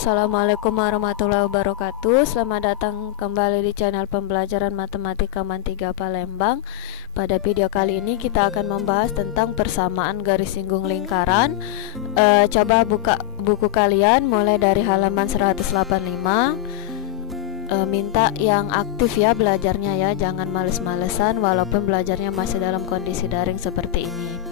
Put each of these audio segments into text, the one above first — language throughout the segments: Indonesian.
Assalamualaikum warahmatullahi wabarakatuh. Selamat datang kembali di channel pembelajaran matematika MAN 3 Palembang. Pada video kali ini kita akan membahas tentang persamaan garis singgung lingkaran. Coba buka buku kalian mulai dari halaman 185. Minta yang aktif ya belajarnya ya, jangan males-malesan walaupun belajarnya masih dalam kondisi daring seperti ini.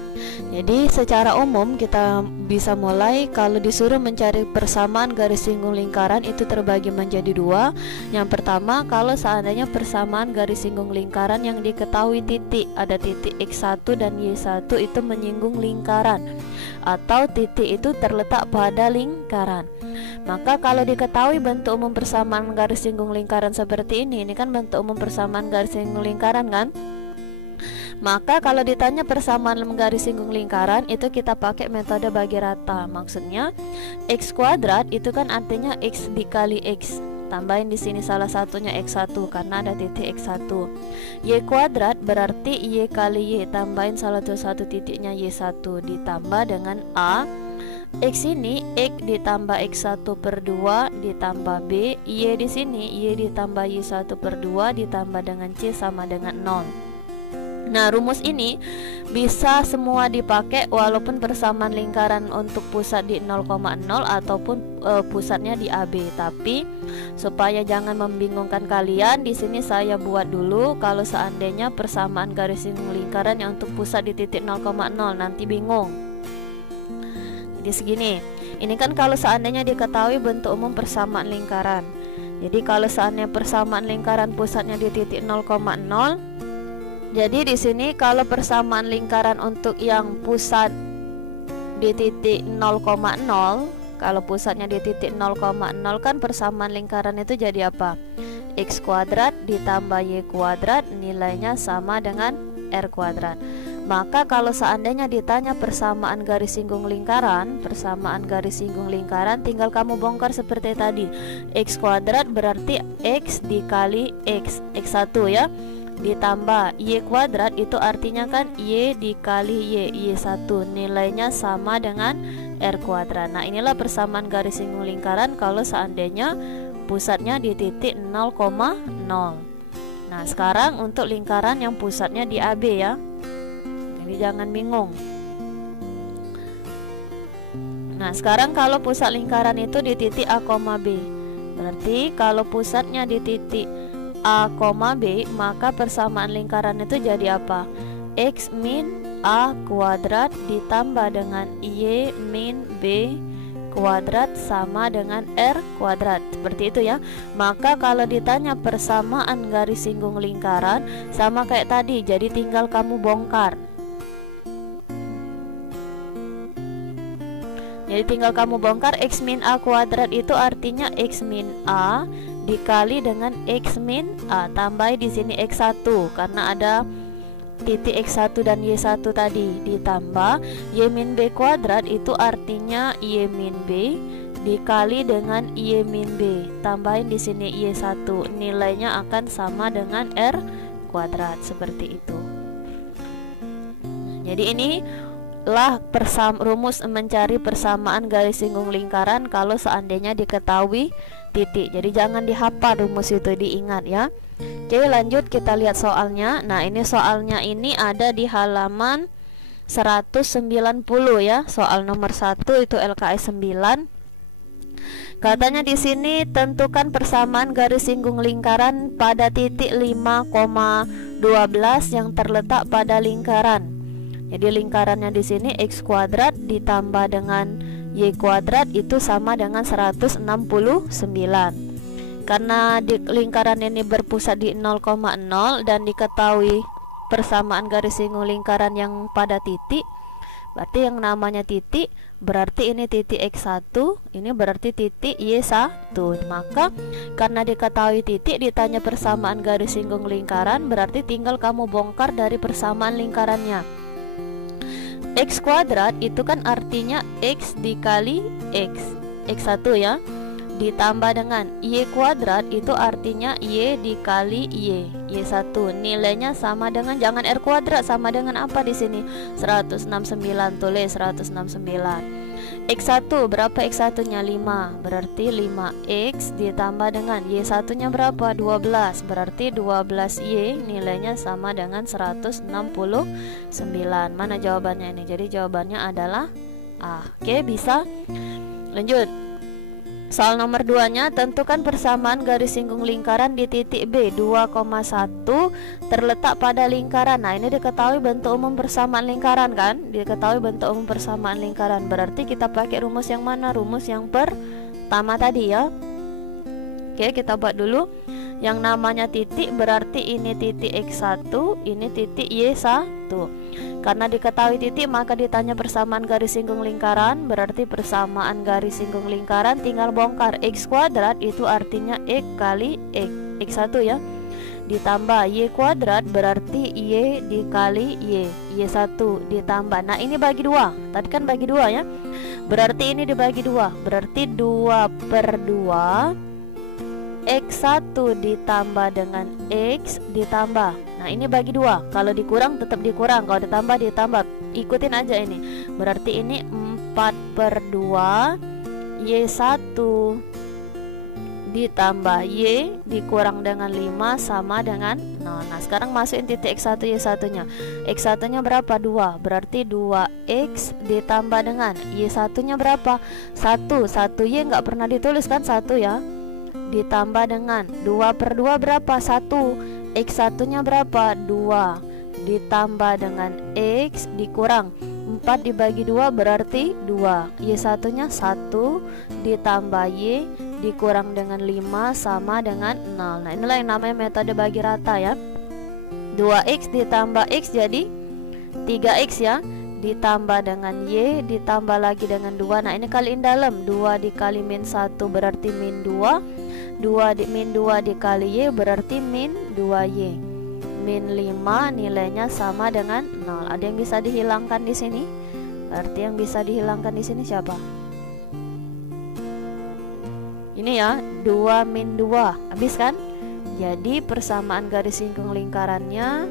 Jadi secara umum kita bisa mulai kalau disuruh mencari persamaan garis singgung lingkaran itu terbagi menjadi dua. Yang pertama, kalau seandainya persamaan garis singgung lingkaran yang diketahui titik, ada titik X1 dan Y1 itu menyinggung lingkaran, atau titik itu terletak pada lingkaran. Maka kalau diketahui bentuk umum persamaan garis singgung lingkaran seperti ini kan bentuk umum persamaan garis singgung lingkaran kan? Maka kalau ditanya persamaan garis singgung lingkaran itu kita pakai metode bagi rata. Maksudnya X kuadrat itu kan artinya X dikali X. Tambahin di sini salah satunya X1 karena ada titik X1. Y kuadrat berarti Y kali Y, tambahin salah satu titiknya Y1 ditambah dengan A. X ini X ditambah X1 per 2 ditambah B. Y di sini Y ditambah Y1 per 2 ditambah dengan C sama dengan 0. Nah, rumus ini bisa semua dipakai walaupun persamaan lingkaran untuk pusat di 0,0 ataupun pusatnya di AB. Tapi supaya jangan membingungkan kalian, di sini saya buat dulu kalau seandainya persamaan garis singgung lingkaran yang untuk pusat di titik 0,0 nanti bingung. Jadi segini. Ini kan kalau seandainya diketahui bentuk umum persamaan lingkaran. Jadi kalau seandainya persamaan lingkaran pusatnya di titik 0,0, jadi di sini kalau persamaan lingkaran untuk yang pusat di titik 0,0, kalau pusatnya di titik 0,0 kan persamaan lingkaran itu jadi apa? X kuadrat ditambah Y kuadrat nilainya sama dengan R kuadrat. Maka kalau seandainya ditanya persamaan garis singgung lingkaran, tinggal kamu bongkar seperti tadi. X kuadrat berarti X dikali X, X1 ya, ditambah Y kuadrat itu artinya kan Y dikali Y, Y1 nilainya sama dengan R kuadrat. Nah, inilah persamaan garis singgung lingkaran kalau seandainya pusatnya di titik 0,0. Nah, sekarang untuk lingkaran yang pusatnya di AB ya, jadi jangan bingung. Nah, sekarang kalau pusat lingkaran itu di titik A, B, berarti kalau pusatnya di titik A, B, maka persamaan lingkaran itu jadi apa? X min A kuadrat ditambah dengan Y min B kuadrat sama dengan R kuadrat. Seperti itu ya. Maka kalau ditanya persamaan garis singgung lingkaran sama kayak tadi, jadi tinggal kamu bongkar. Jadi tinggal kamu bongkar X min A kuadrat itu artinya X min A dikali dengan X min A, tambah di sini X1 karena ada titik X1 dan Y1 tadi, ditambah Y min B kuadrat itu artinya Y min B dikali dengan Y min B, tambahin di sini Y1, nilainya akan sama dengan R kuadrat seperti itu. Jadi ini lah rumus mencari persamaan garis singgung lingkaran kalau seandainya diketahui titik. Jadi jangan dihafal rumus itu, diingat ya. Oke, lanjut kita lihat soalnya. Nah, ini soalnya ini ada di halaman 190 ya. Soal nomor 1 itu LKS 9. Katanya di sini tentukan persamaan garis singgung lingkaran pada titik 5,12 yang terletak pada lingkaran. Jadi lingkarannya di sini X kuadrat ditambah dengan Y kuadrat itu sama dengan 169. Karena lingkaran ini berpusat di 0,0 dan diketahui persamaan garis singgung lingkaran yang pada titik, berarti yang namanya titik berarti ini titik X1, ini berarti titik Y1. Maka karena diketahui titik ditanya persamaan garis singgung lingkaran, berarti tinggal kamu bongkar dari persamaan lingkarannya. X kuadrat itu kan artinya X dikali X, X1 ya, ditambah dengan Y kuadrat itu artinya Y dikali Y, Y1 nilainya sama dengan, jangan R kuadrat, sama dengan apa di sini? 169, tulis 169. X1 berapa? X1 nya 5, berarti 5X ditambah dengan Y1 nya berapa? 12, berarti 12Y nilainya sama dengan 169. Mana jawabannya ini? Jadi jawabannya adalah A. Oke, bisa. Lanjut. Soal nomor 2 nya, tentukan persamaan garis singgung lingkaran di titik B. 2,1 terletak pada lingkaran. Nah, ini diketahui bentuk umum persamaan lingkaran kan? Diketahui bentuk umum persamaan lingkaran. Berarti kita pakai rumus yang mana? Rumus yang pertama tadi ya. Oke, kita buat dulu. Yang namanya titik berarti ini titik X1, ini titik Y1. Karena diketahui titik maka ditanya persamaan garis singgung lingkaran. Berarti persamaan garis singgung lingkaran tinggal bongkar. X kuadrat itu artinya X kali X1 ya, ditambah Y kuadrat berarti Y dikali Y1 ditambah. Nah, ini bagi 2. Tadi kan bagi 2 ya. Berarti ini dibagi 2. Berarti 2/2 X1 ditambah dengan X ditambah. Nah, ini bagi 2. Kalau dikurang tetap dikurang, kalau ditambah. Ikutin aja ini. Berarti ini 4/2 Y1 ditambah Y dikurang dengan 5 sama dengan 0. Nah, sekarang masukin titik X1 Y1 nya. X1 nya berapa? 2. Berarti 2X ditambah dengan Y1 nya berapa? 1. 1Y nggak pernah ditulis kan? 1 ya. Ditambah dengan 2/2 berapa? 1. X1 nya berapa? 2. Ditambah dengan X dikurang 4 dibagi 2 berarti 2. Y1 nya 1 ditambah Y dikurang dengan 5 sama dengan 0. Nah, inilah yang namanya metode bagi rata ya. 2X ditambah X jadi 3X ya, ditambah dengan Y ditambah lagi dengan 2. Nah, ini kaliin dalam. 2 dikali min 1 berarti min 2. Min 2 dikali Y berarti min 2Y. Min 5 nilainya sama dengan 0. Ada yang bisa dihilangkan di sini? Berarti yang bisa dihilangkan di sini siapa? Ini ya, 2 min 2. Habis kan? Jadi persamaan garis singgung lingkarannya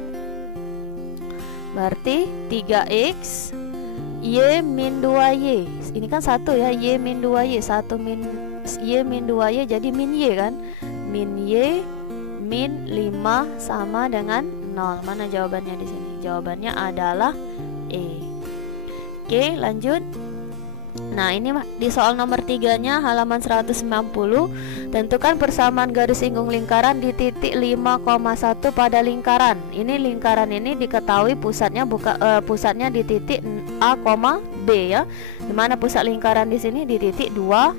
berarti 3X Y min 2Y. Ini kan 1 ya, Y min 2Y. 1 min Y min 2Y jadi min Y kan. Min Y min 5 sama dengan 0. Mana jawabannya di sini? Jawabannya adalah E. Oke, lanjut. Nah, ini di soal nomor 3 nya halaman 190. Tentukan persamaan garis singgung lingkaran di titik 5,1 pada lingkaran. Ini lingkaran ini diketahui pusatnya pusatnya di titik A, B ya. Dimana pusat lingkaran di sini? Di titik 2,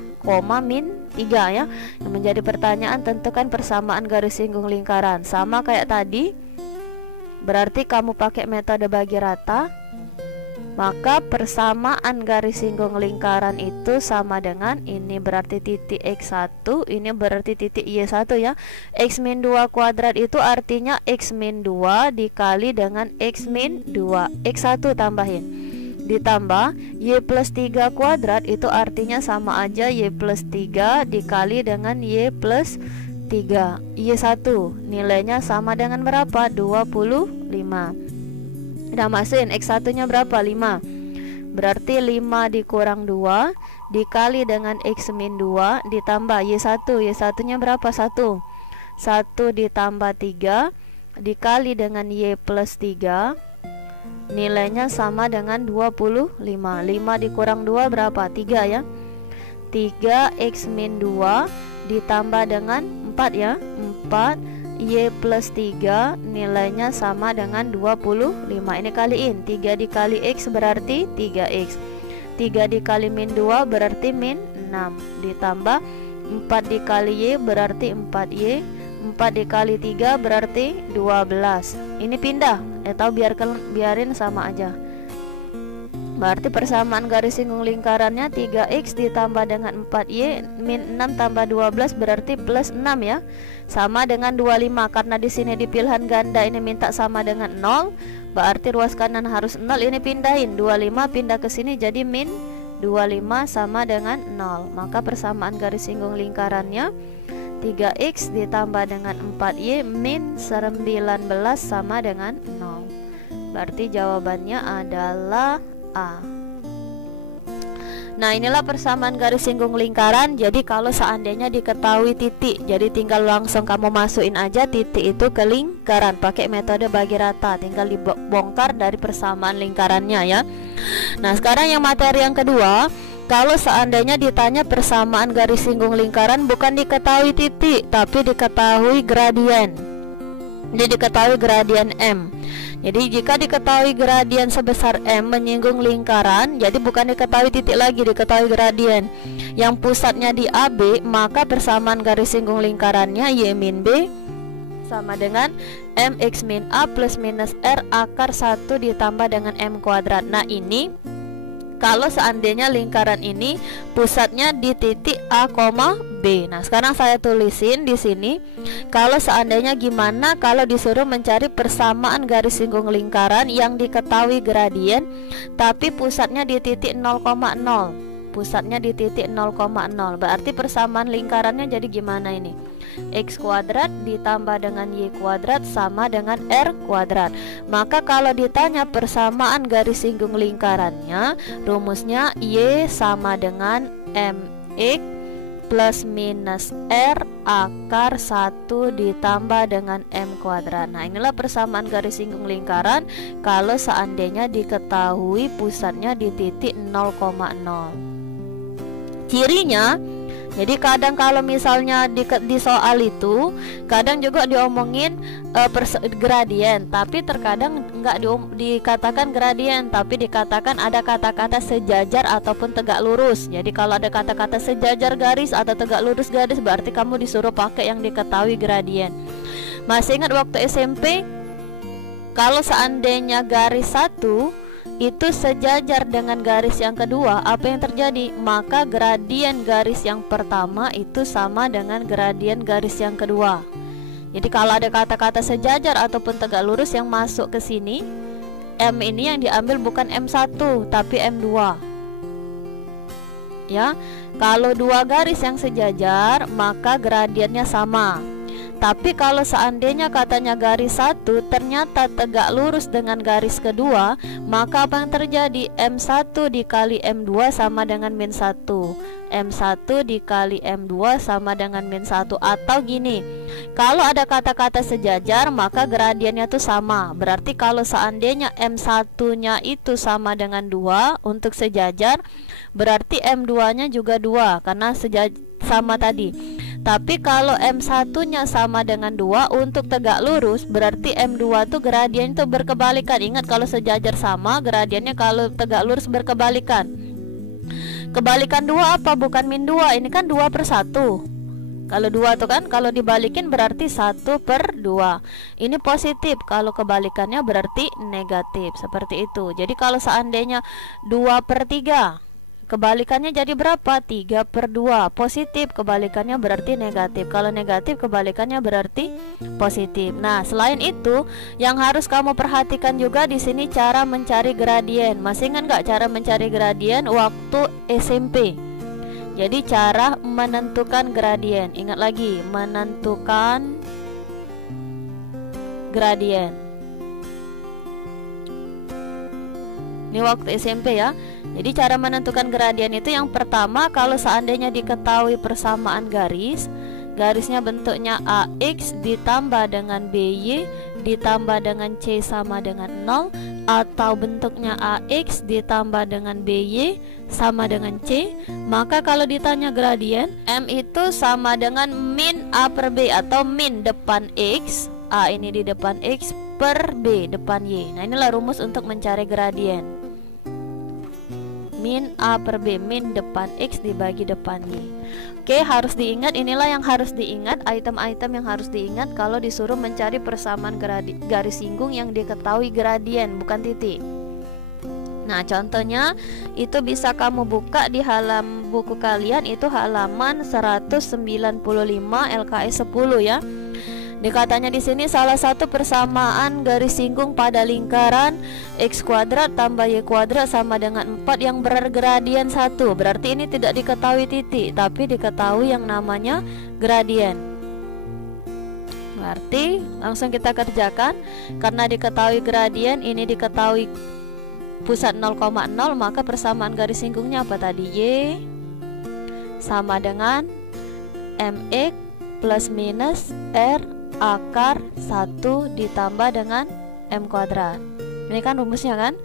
min 3 ya. Yang menjadi pertanyaan, tentukan persamaan garis singgung lingkaran. Sama kayak tadi, berarti kamu pakai metode bagi rata. Maka persamaan garis singgung lingkaran itu sama dengan ini berarti titik X1, ini berarti titik Y1 ya. X min 2 kuadrat itu artinya X min 2 dikali dengan X min 2. X1 tambahin, ditambah Y plus 3 kuadrat itu artinya sama aja Y plus 3 dikali dengan Y plus 3. Y1 nilainya sama dengan berapa? 25. Udah masukin X1 nya berapa? 5. Berarti 5 dikurang 2 dikali dengan X min 2 ditambah Y1. Y1 nya berapa? 1. 1 ditambah 3 dikali dengan Y plus 3, nilainya sama dengan 25. 5 dikurang 2 berapa? 3 ya. 3X min 2 ditambah dengan 4 ya. 4 Y plus 3 nilainya sama dengan 25. Ini kaliin, 3 dikali X berarti 3X. 3 dikali min 2 berarti min 6. Ditambah 4 dikali Y berarti 4Y. 4 dikali 3 berarti 12. Ini pindah, atau biarin sama aja. Berarti persamaan garis singgung lingkarannya 3X ditambah dengan 4Y min 6 tambah 12 berarti plus 6 ya. Sama dengan 25. Karena di sini di pilihan ganda ini minta sama dengan 0, berarti ruas kanan harus 0. Ini pindahin, 25 pindah ke sini jadi min 25 sama dengan 0. Maka persamaan garis singgung lingkarannya 3X ditambah dengan 4Y min 19 sama dengan 0. Berarti jawabannya adalah A. Nah, inilah persamaan garis singgung lingkaran. Jadi kalau seandainya diketahui titik, jadi tinggal langsung kamu masukin aja titik itu ke lingkaran pakai metode bagi rata. Tinggal dibongkar dari persamaan lingkarannya ya. Nah, sekarang yang materi yang kedua, kalau seandainya ditanya persamaan garis singgung lingkaran bukan diketahui titik, tapi diketahui gradien. Jadi diketahui gradien M. Jadi jika diketahui gradien sebesar M menyinggung lingkaran, jadi bukan diketahui titik lagi, diketahui gradien yang pusatnya di AB, maka persamaan garis singgung lingkarannya Y min B sama dengan MX min A plus minus R akar 1 ditambah dengan M kuadrat. Nah, ini kalau seandainya lingkaran ini pusatnya di titik A, B. Nah, sekarang saya tulisin di sini. Kalau seandainya gimana kalau disuruh mencari persamaan garis singgung lingkaran yang diketahui gradien tapi pusatnya di titik 0,0. Pusatnya di titik 0,0. Berarti persamaan lingkarannya jadi gimana ini? X kuadrat ditambah dengan Y kuadrat sama dengan R kuadrat. Maka kalau ditanya persamaan garis singgung lingkarannya, rumusnya Y sama dengan MX plus minus R akar 1 ditambah dengan M kuadrat. Nah, inilah persamaan garis singgung lingkaran kalau seandainya diketahui pusatnya di titik 0,0. Cirinya, jadi kadang kalau misalnya di soal itu kadang juga diomongin gradien, tapi terkadang nggak dikatakan gradien, tapi dikatakan ada kata-kata sejajar ataupun tegak lurus. Jadi kalau ada kata-kata sejajar garis atau tegak lurus garis, berarti kamu disuruh pakai yang diketahui gradien. Masih ingat waktu SMP, kalau seandainya garis 1 itu sejajar dengan garis yang kedua, apa yang terjadi? Maka gradien garis yang pertama itu sama dengan gradien garis yang kedua. Jadi kalau ada kata-kata sejajar ataupun tegak lurus yang masuk ke sini, M ini yang diambil bukan M1 tapi M2. Ya, kalau dua garis yang sejajar maka gradiennya sama. Tapi kalau seandainya katanya garis 1 ternyata tegak lurus dengan garis kedua, maka apa yang terjadi? M1 dikali M2 sama dengan min 1. M1 dikali M2 sama dengan min 1. Atau gini, kalau ada kata-kata sejajar maka gradiennya tuh sama. Berarti kalau seandainya M1 nya itu sama dengan 2 untuk sejajar, berarti M2 nya juga 2 karena sama tadi. Tapi kalau M1 nya sama dengan 2 untuk tegak lurus, berarti M2 tuh gradien itu berkebalikan. Ingat, kalau sejajar sama, gradiennya kalau tegak lurus berkebalikan. Kebalikan 2 apa? Bukan min 2, ini kan 2/1. Kalau 2 tuh kan kalau dibalikin berarti 1/2. Ini positif, kalau kebalikannya berarti negatif. Seperti itu. Jadi kalau seandainya 2/3, kebalikannya jadi berapa? 3/2. Positif, kebalikannya berarti negatif. Kalau negatif, kebalikannya berarti positif. Nah, selain itu, yang harus kamu perhatikan juga di sini cara mencari gradien. Masih ingat nggak cara mencari gradien waktu SMP? Jadi cara menentukan gradien. Ingat lagi, menentukan gradien. Ini waktu SMP ya. Jadi cara menentukan gradien itu yang pertama, kalau seandainya diketahui persamaan garis, garisnya bentuknya AX ditambah dengan BY ditambah dengan C sama dengan 0, atau bentuknya AX ditambah dengan BY sama dengan C, maka kalau ditanya gradien, M itu sama dengan min A per B atau min depan X, A ini di depan X, per B depan Y. Nah, inilah rumus untuk mencari gradien. Min A per B, min depan X dibagi depan Y. Oke, harus diingat, inilah yang harus diingat, item-item yang harus diingat kalau disuruh mencari persamaan garis singgung yang diketahui gradien, bukan titik. Nah, contohnya itu bisa kamu buka di buku kalian, itu halaman 195 LKS 10 ya. Dikatanya di sini salah satu persamaan garis singgung pada lingkaran X kuadrat tambah Y kuadrat sama dengan 4 yang bergradien 1. Berarti ini tidak diketahui titik, tapi diketahui yang namanya gradien. Berarti langsung kita kerjakan. Karena diketahui gradien, ini diketahui pusat 0,0, maka persamaan garis singgungnya apa tadi? Y sama dengan mx plus minus r akar 1 ditambah dengan m kuadrat. Ini kan rumusnya kan?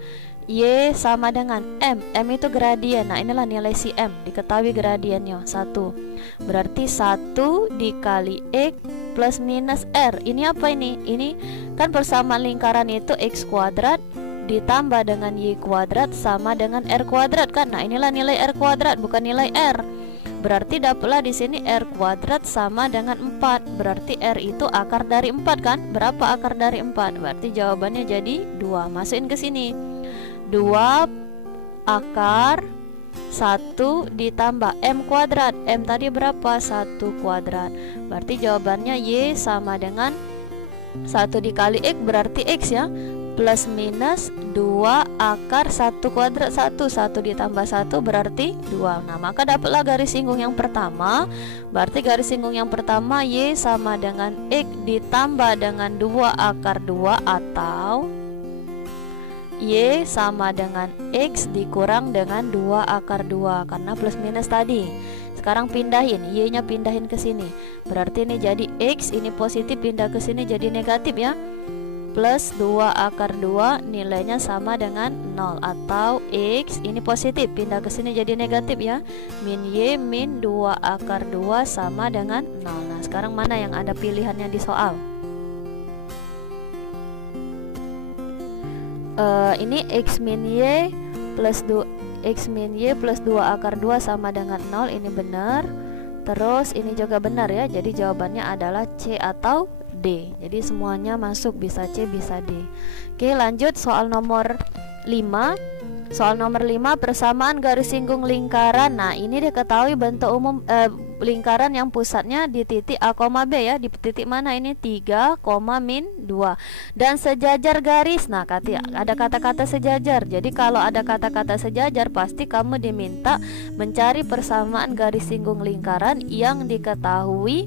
Y sama dengan M itu gradien. Nah inilah nilai si M, diketahui gradiennya 1. Berarti 1 dikali X plus minus R. Ini apa ini? Ini kan persamaan lingkaran itu X kuadrat ditambah dengan Y kuadrat sama dengan R kuadrat kan? Nah inilah nilai R kuadrat, bukan nilai R. Berarti dapatlah di sini R kuadrat sama dengan 4. Berarti R itu akar dari 4 kan? Berapa akar dari 4? Berarti jawabannya jadi 2. Masukin ke sini. 2 akar 1 ditambah M kuadrat. M tadi berapa? 1 kuadrat. Berarti jawabannya Y sama dengan 1 dikali X berarti X ya, plus minus 2 akar 1 kuadrat 1. 1 ditambah 1 berarti 2. Nah maka dapatlah garis singgung yang pertama. Berarti garis singgung yang pertama Y sama dengan X ditambah dengan 2 akar 2 atau Y sama dengan X dikurang dengan 2 akar 2 karena plus minus tadi. Sekarang pindahin, Y nya pindahin ke sini. Berarti ini jadi X, ini positif pindah ke sini jadi negatif ya. Plus 2 akar 2 nilainya sama dengan 0 atau X ini positif pindah ke sini jadi negatif ya. Min Y min 2 akar 2 sama dengan 0. Nah sekarang mana yang ada pilihannya di soal? Ini X min Y plus 2 X min Y plus 2 akar 2 sama dengan 0. Ini benar. Terus ini juga benar ya. Jadi jawabannya adalah C atau D. Jadi semuanya masuk, bisa C bisa D. Oke lanjut soal nomor 5. Soal nomor 5 persamaan garis singgung lingkaran. Nah ini diketahui bentuk umum lingkaran yang pusatnya di titik A, B ya. Di titik mana ini? 3, min 2. Dan sejajar garis. Nah ada kata-kata sejajar. Jadi kalau ada kata-kata sejajar pasti kamu diminta mencari persamaan garis singgung lingkaran yang diketahui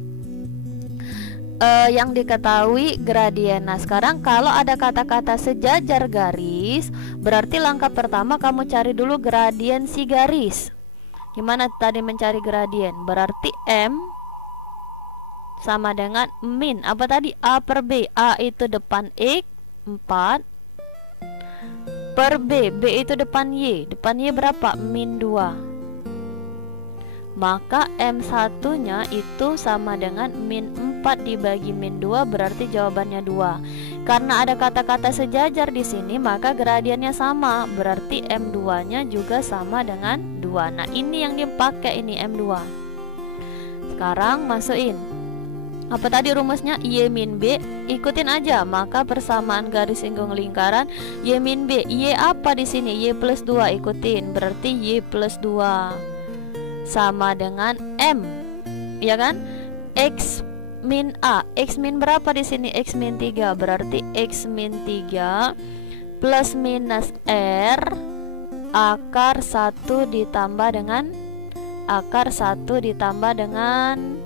gradien. Nah sekarang kalau ada kata-kata sejajar garis, berarti langkah pertama kamu cari dulu gradien si garis. Gimana tadi mencari gradien? Berarti M sama dengan min apa tadi? A per B. A itu depan X 4 per B. B itu depan Y. Depan Y berapa? Min 2. Maka M1 nya itu sama dengan min 4 dibagi min 2, berarti jawabannya 2. Karena ada kata-kata sejajar di sini, maka gradiennya sama, berarti M2 nya juga sama dengan 2. Nah ini yang dipakai, ini M2. Sekarang masukin apa tadi rumusnya? Y min B, ikutin aja. Maka persamaan garis singgung lingkaran Y min B. Y apa di sini? Y plus 2, ikutin. Berarti Y plus 2 sama dengan M, ya kan? X min A. X min berapa di sini? X min 3. Berarti X min 3 plus minus R akar 1 ditambah dengan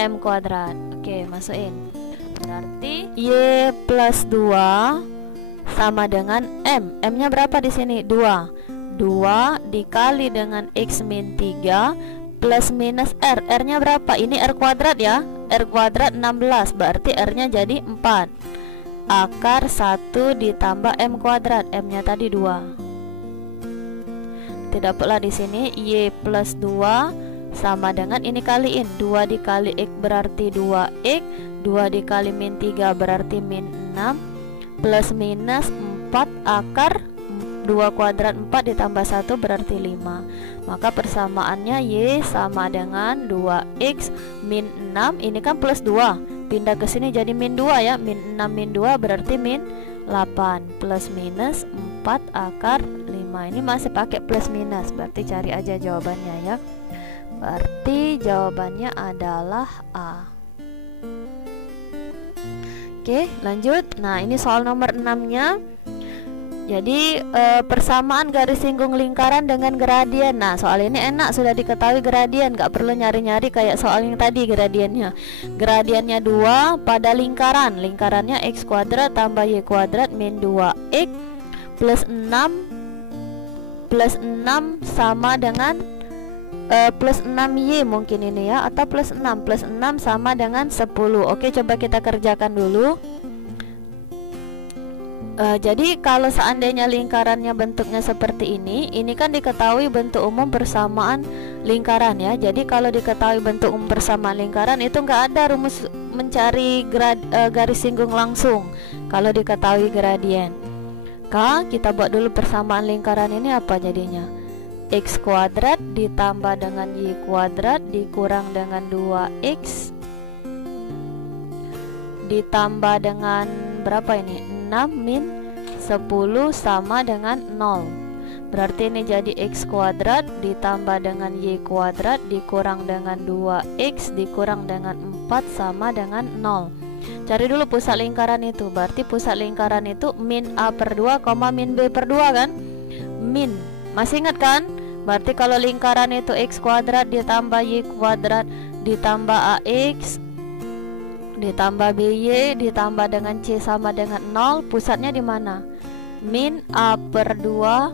M kuadrat. Oke, masukin. Berarti Y plus 2 sama dengan M. M nya berapa di sini? 2 dikali dengan X min 3 plus minus R. R nya berapa? Ini R kuadrat ya. R kuadrat 16, berarti R nya jadi 4 akar 1 ditambah M kuadrat. M nya tadi 2. Didapatlah di sini Y plus 2 sama dengan ini kaliin 2 dikali X berarti 2X, 2 dikali min 3 berarti min 6 plus minus 4 akar 2 kuadrat 4 ditambah 1 berarti 5. Maka persamaannya Y sama dengan 2X min 6. Ini kan plus 2, pindah ke sini jadi min 2 ya. Min 6 min 2 berarti min 8 plus minus 4 akar 5. Ini masih pakai plus minus, berarti cari aja jawabannya ya. Berarti jawabannya adalah A. Oke lanjut. Nah ini soal nomor 6 nya. Jadi persamaan garis singgung lingkaran dengan gradien. Nah soal ini enak, sudah diketahui gradien, gak perlu nyari-nyari kayak soal yang tadi gradiennya. Gradiennya 2 pada lingkaran. Lingkarannya X kuadrat tambah Y kuadrat min 2X plus 6 sama dengan plus 6Y mungkin ini ya, atau plus 6 sama dengan 10. Oke, coba kita kerjakan dulu. Jadi kalau seandainya lingkarannya bentuknya seperti ini kan diketahui bentuk umum persamaan lingkaran ya. Jadi kalau diketahui bentuk umum persamaan lingkaran itu nggak ada rumus mencari garis singgung langsung kalau diketahui gradien. Kita buat dulu persamaan lingkaran ini apa jadinya? X kuadrat ditambah dengan Y kuadrat dikurang dengan 2X ditambah dengan berapa ini? 6 min 10 sama dengan 0. Berarti ini jadi X kuadrat ditambah dengan Y kuadrat dikurang dengan 2X dikurang dengan 4 sama dengan 0. Cari dulu pusat lingkaran itu. Berarti pusat lingkaran itu min A per 2, min B per 2 kan? Min, masih ingat kan? Berarti kalau lingkaran itu X kuadrat ditambah Y kuadrat ditambah AX ditambah BY ditambah dengan C sama dengan 0, pusatnya di mana? Min A per 2,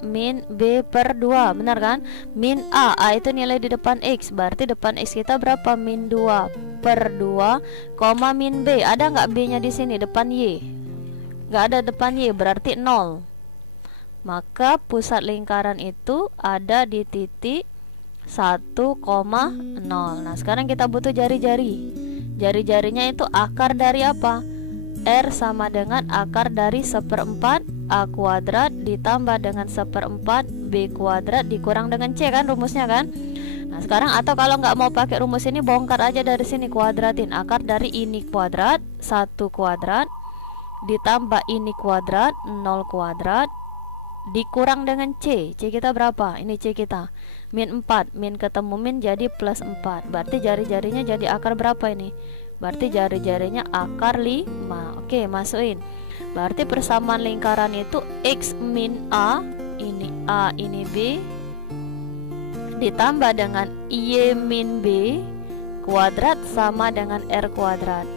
min B per 2, benar kan? Min A itu nilai di depan X, berarti depan X kita berapa? Min 2 per 2, min B, ada nggak B nya di sini depan Y? Nggak ada depan Y, berarti 0. Maka pusat lingkaran itu ada di titik 1,0. Nah sekarang kita butuh jari-jari. Jari-jarinya itu akar dari apa? R sama dengan akar dari 1/4 A kuadrat ditambah dengan 1/4 B kuadrat dikurang dengan C kan rumusnya kan? Nah sekarang atau kalau nggak mau pakai rumus ini, bongkar aja dari sini, kuadratin akar dari ini kuadrat 1 kuadrat ditambah ini kuadrat 0 kuadrat dikurang dengan C. C kita berapa? Ini C kita min 4, min ketemu min jadi plus 4. Berarti jari-jarinya jadi akar berapa ini? Berarti jari-jarinya akar 5. Oke, masukin. Berarti persamaan lingkaran itu X min A ini B ditambah dengan Y min B kuadrat sama dengan R kuadrat.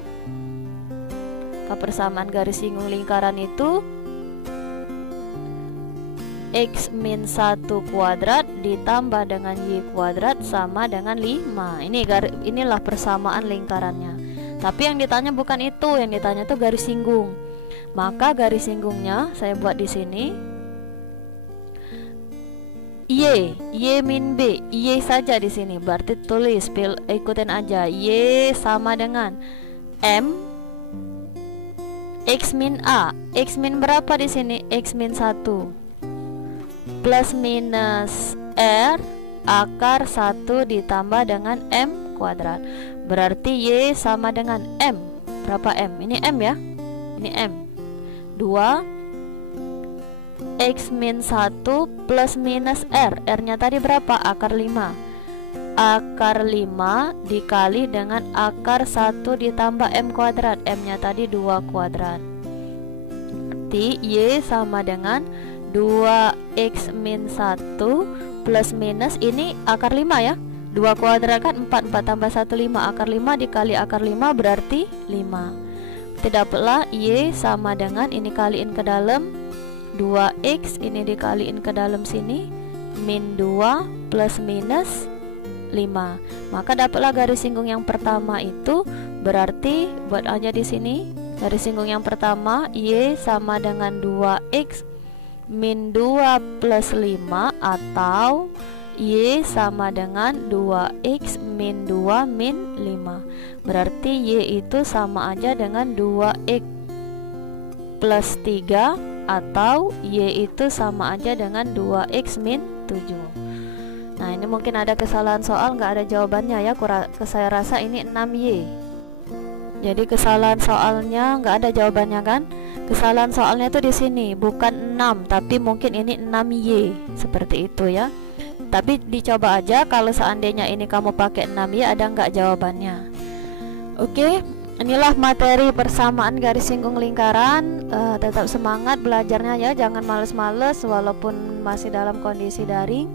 Persamaan garis singgung lingkaran itu X min 1 kuadrat ditambah dengan Y kuadrat sama dengan 5. Inilah persamaan lingkarannya. Tapi yang ditanya bukan itu, yang ditanya tuh garis singgung. Maka garis singgungnya saya buat di sini. Y min B, Y saja di sini. Berarti tulis, ikutin aja. Y sama dengan M X min A. X min berapa di sini? X min 1 plus minus R akar 1 ditambah dengan M kuadrat. Berarti Y sama dengan M. Berapa M? Ini M ya. Ini M 2 X min 1 plus minus R. R nya tadi berapa? Akar 5. Akar 5 dikali dengan akar 1 ditambah M kuadrat. M nya tadi 2 kuadrat. Berarti Y sama dengan 2X min 1 plus minus ini akar 5 ya. 2 kuadrat kan 4 tambah 1 5. Akar 5 dikali akar 5 berarti 5. Dapatlah Y sama dengan ini kaliin ke dalam 2X, ini dikaliin ke dalam sini min 2 plus minus 5. Maka dapatlah garis singgung yang pertama itu. Berarti buat aja di sini garis singgung yang pertama Y sama dengan 2X min 2 plus 5 atau Y sama dengan 2X min 2 min 5. Berarti Y itu sama aja dengan 2X plus 3 atau Y itu sama aja dengan 2X min 7. Nah ini mungkin ada kesalahan soal, nggak ada jawabannya ya. Saya rasa ini 6Y. Jadi kesalahan soalnya nggak ada jawabannya kan? Kesalahan soalnya tuh di sini bukan 6, tapi mungkin ini 6Y seperti itu ya. Tapi dicoba aja kalau seandainya ini kamu pakai 6Y ada nggak jawabannya. Oke, inilah materi persamaan garis singgung lingkaran. Tetap semangat belajarnya ya, jangan males-males walaupun masih dalam kondisi daring.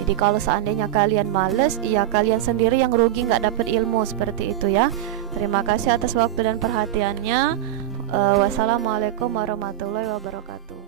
Jadi kalau seandainya kalian males, ya kalian sendiri yang rugi nggak dapat ilmu seperti itu ya. Terima kasih atas waktu dan perhatiannya. Wassalamualaikum warahmatullahi wabarakatuh.